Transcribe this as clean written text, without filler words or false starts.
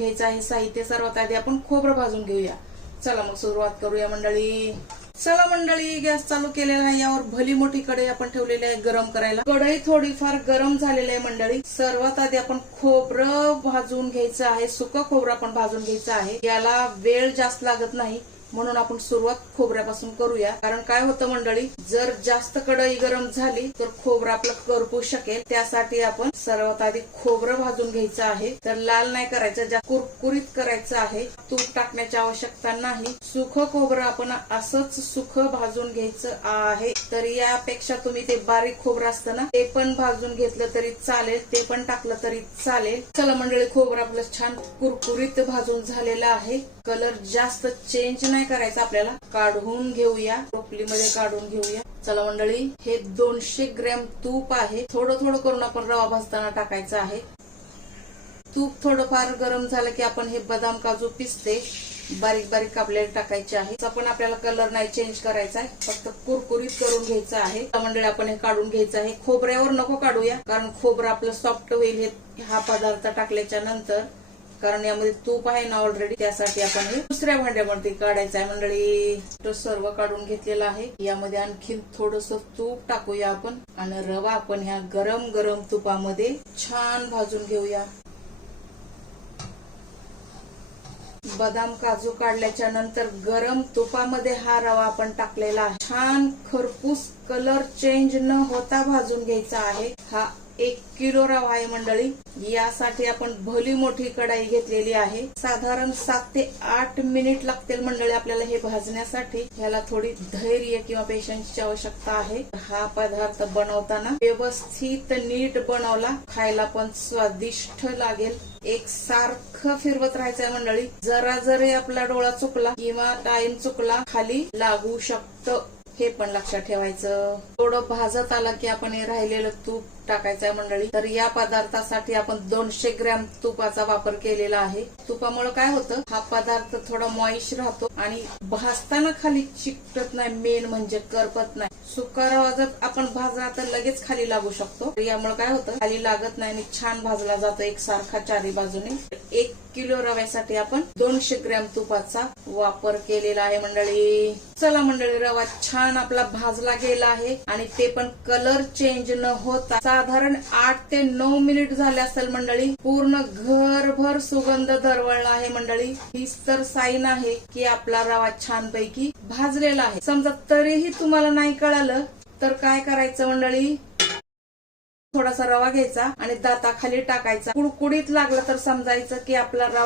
घ्यायचं आहे साहित्य. सर्वात आधी आपण खोबरं भाजून घेऊया. चला मग सुरुवात करूया मंडळी. चला मंडळी, गॅस चालू केलेला आहे. यावर भली मोठी कढई आपण ठेवलेली आहे गरम करायला. कढई थोडीफार गरम झालेली आहे मंडळी. सर्वात आधी आपण खोबरं भाजून घ्यायचं आहे. सुकं खोबरं आपण भाजून घ्यायचं आहे. याला वेळ जास्त लागत नाही, म्हणून आपण सुरुवात खोबऱ्यापासून करूया. कारण काय होतं मंडळी, जर जास्त कढई गरम झाली तर खोबरं आपलं करपू शकेल. त्यासाठी आपण सर्वात आधी खोबरं भाजून घ्यायचं आहे. तर लाल नाही करायचं, जास्त कुरकुरीत करायचं आहे. तूप टाकण्याची आवश्यकता नाही. सुखं खोबरं आपण असंच सुखं भाजून घ्यायचं आहे. तर यापेक्षा तुम्ही ते बारीक खोबरं असतं ना, ते पण भाजून घेतलं तरी चालेल, ते पण टाकलं तरी चालेल. चला मंडळी, खोबरं आपलं छान कुरकुरीत भाजून झालेलं आहे. कलर जास्त चेंज नाही करायचा आपल्याला. काढून घेऊया, टोपलीमध्ये काढून घेऊया. चला मंडळी, हे 200 ग्रॅम तूप आहे. थोडं थोडं करून आपण रवा भाजताना टाकायचं आहे. तूप थोडंफार गरम झालं की आपण हे बदाम काजू पिस्ते बारीक बारीक कापलेले टाकायचे आहे. पण आपल्याला कलर नाही चेंज करायचा आहे, फक्त कुरकुरीत करून घ्यायचं आहे. मंडळी, आपण हे काढून घ्यायचं आहे. खोबऱ्यावर नको काढूया, कारण खोबरं आपलं सॉफ्ट होईल हा पदार्थ टाकल्याच्या नंतर. कारण यामध्ये तूप आहे ना ऑलरेडी, त्यासाठी आपण हे दुसऱ्या भांड्यामध्ये काढायचं आहे मंडळी. तो सर्व काढून घेतलेला आहे. यामध्ये आणखी थोडस तूप टाकूया आपण, आणि रवा आपण ह्या गरम गरम तुपामध्ये छान भाजून घेऊया. बदाम काजू काढल्याच्या नंतर गरम तुपामध्ये हा रवा आपण टाकलेला आहे. छान खरपूस कलर चेंज न होता भाजून घ्यायचा आहे. हा 1 किलो रवा आहे मंडळी. यासाठी आपण भली मोठी कढाई घेतलेली आहे. साधारण 7 ते 8 मिनिट लागतील मंडळी आपल्याला हे भाजण्यासाठी. ह्याला थोडी धैर्य किंवा पेशन्सची आवश्यकता आहे. हा पदार्थ बनवताना व्यवस्थित नीट बनवला, खायला पण स्वादिष्ट लागेल. एक सारखं फिरवत राहायचंय मंडळी. जरा जरी आपला डोळा चुकला किंवा टाइम चुकला, खाली लागू शकतं, हे पण लक्षात ठेवायचं. थोडं भाजत आला की आपण हे राहिलेलं तूप टाकायचंय मंडळी. तर या पदार्थासाठी आपण 200 ग्रॅम तुपाचा वापर केलेला आहे. तुपामुळे काय होतं, हा पदार्थ थोडा मॉइश्च राहतो आणि भाजताना खाली चिकटत नाही. मेन म्हणजे करपत नाही. सुका रवा जर आपण भाजला तर लगेच खाली लागू शकतो. यामुळे काय होतं, खाली लागत नाही आणि छान भाजला जातो एकसारखा चारी बाजूने. 1 किलो रव्यासाठी आपण 200 ग्रॅम तुपाचा वापर केलेला आहे मंडळी. चला मंडळी, रवा छान आपला भाजला गेला आहे आणि ते पण कलर चेंज न होता साधारण 8 ते 9 मिनिट झाले असेल मंडळी. पूर्ण घरभर सुगंध दरवळला आहे मंडळी. हीच तर साईन आहे की आपला रवा छानपैकी भाजलेला आहे. समजा तरीही तुम्हाला नाही कळालं तर काय करायचं मंडळी, थोडासा रवा घ्यायचा आणि दाताखाली टाकायचा. कुडकुडीत लागलं तर समजायचं की आपला रवा